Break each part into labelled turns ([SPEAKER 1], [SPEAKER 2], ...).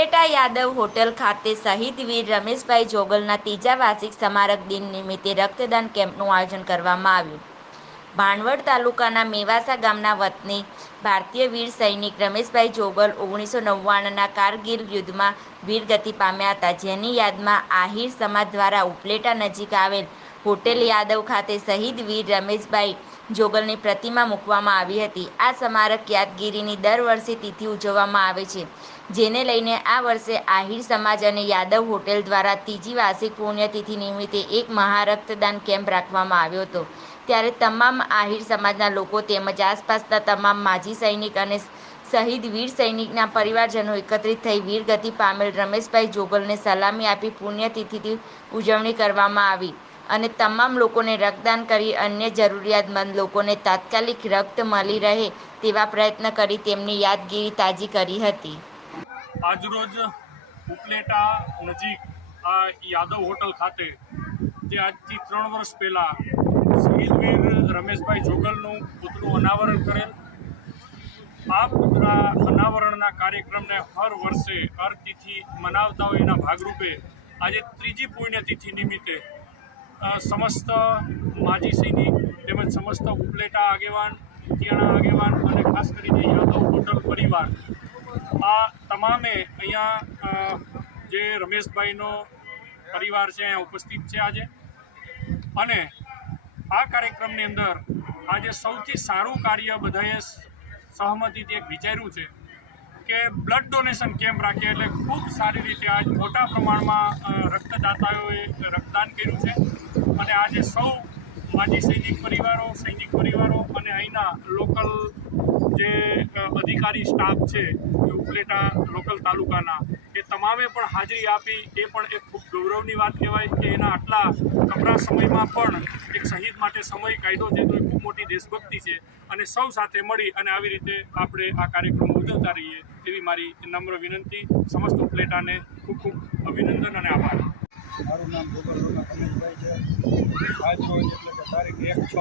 [SPEAKER 1] Yadav hotel ખાતે શહીદ વીર રમેશભાઈ જોગલના ત્રીજા વાર્ષિક સ્મારક દિન નિમિત્તે રક્તદાન કેમ્પનું આયોજન કરવામાં આવ્યું. ભાણવડ તાલુકાના મેવાસા ગામના વતની ભારતીય વીર સૈનિક રમેશભાઈ જોગલ ઓગણીસો નવ્વાણુંના કારગીલ યુદ્ધમાં વીરગતિ પામ્યા હતા. જેની યાદમાં આહિર સમાજ દ્વારા ઉપલેટા નજીક આવેલ હોટેલ યાદવ ખાતે શહીદ વીર રમેશભાઈ જોગલની પ્રતિમા મૂકવામાં આવી હતી. આ સ્મારક યાદગીરીની દર વર્ષે તિથિ ઉજવવામાં આવે છે, જેને લઈને આ વર્ષે આહિર સમાજ અને યાદવ હોટેલ દ્વારા ત્રીજી વાર્ષિક પુણ્યતિથિ નિમિત્તે એક મહા રક્તદાન કેમ્પ રાખવામાં આવ્યો હતો. ત્યારે તમામ આહિર સમાજના લોકો તેમજ આસપાસના તમામ માજી સૈનિક અને શહીદ વીર સૈનિકના પરિવારજનો એકત્રિત થઈ વીરગતિ પામેલ રમેશભાઈ જોગલને સલામી આપી પુણ્યતિથિની ઉજવણી કરવામાં આવી. અને તમામ લોકોને રક્તદાન કરી અન્ય જરૂરિયાતમંદ લોકોને તાત્કાલિક રક્ત મળી રહે તેવા પ્રયત્ન કરી તેમની યાદગીરી તાજી કરી હતી.
[SPEAKER 2] આજરોજ ઉપલેટા નજીક આ યાદવ હોટલ ખાતે, જે આજથી ત્રણ વર્ષ પહેલાં શહીદ વીર રમેશભાઈ જોગલનું પુતળું અનાવરણ કરેલ, આ પુતળા અનાવરણના કાર્યક્રમને હર વર્ષે હર તિથિ મનાવતા હોય એના ભાગરૂપે આજે ત્રીજી પુણ્યતિથિ નિમિત્તે સમસ્ત માજી સૈનિક તેમજ સમસ્ત ઉપલેટા આગેવાન, કિયાણા આગેવાન અને ખાસ કરીને યાદવ હોટલ પરિવાર, આ તમામે અહીંયા જે રમેશભાઈનો પરિવાર છે, અહીંયા ઉપસ્થિત છે આજે. અને આ કાર્યક્રમની અંદર આજે સૌથી સારું કાર્ય બધાએ સહમતિથી એક વિચાર્યું છે. કે બ્લડ ડોનેશન કેમ્પ રાખે? એટલે ખૂબ સારી રીતે આજ મોટા પ્રમાણમાં રક્તદાતાઓએ રક્તદાન કર્યું છે. અને આજે સૌ માજી સૈનિક પરિવારો સૈનિક પરિવારો અને અહીંના લોકલ જે અધિકારી સ્ટાફ છે, ઉપલેટા લોકલ તાલુકાના તમામે પણ હાજરી આપી. એ પણ એક ખૂબ ગૌરવની વાત કહેવાય કે એના આટલા કપરા સમયમાં પણ એક શહીદ માટે સમય કાયદો છે તો એ ખૂબ મોટી દેશભક્તિ છે. અને સૌ સાથે મળી અને આવી રીતે આપણે આ કાર્યક્રમ ઉજવતા રહીએ તેવી મારી નમ્ર વિનંતી. સમસ્ત ઉપલેટાને ખૂબ ખૂબ અભિનંદન અને આભાર.
[SPEAKER 3] મારું નામ ગોપાલભાઈ છે. આજ રોજ એટલે કે તારીખ એક છ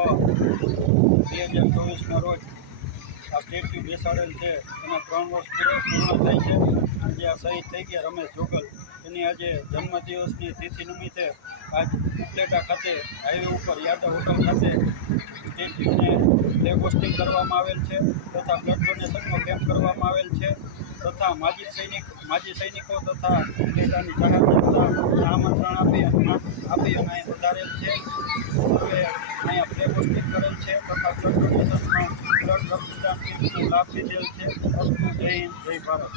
[SPEAKER 3] બે હજાર ચોવીસના રોજ આ સ્ટેચ્યુ બેસાડેલ છે. એના ત્રણ વર્ષ પૂરા પૂર્ણ થાય છે. આજે આ શહીદ થઈ ગયા રમેશ જોગલ. એની આજે જન્મદિવસની તિથિ નિમિત્તે આજ ઉપલેટા ખાતે, હાઈવે ઉપર, યાદવ હોટલ ખાતે સ્ટેચ્યુને ફ્લેગ હોસ્ટિંગ કરવામાં આવેલ છે. તથા બ્લડ ડોનેશનનો કેમ્પ કરવામાં આવેલ છે. તથા માજી સૈનિક, માજી સૈનિકો તથા ઉપલેટાની જાહેર જનતા આમંત્રણ આપી આપી અને વધારેલ છે. હવે અહીંયા ફ્લેગ કરેલ છે. તથા બ્લડ ડોનેશનમાં રક્તદાન કેમ્પનો લાભ લીધેલ છે. અસ્તુ જય હિન્દ જય ભારત.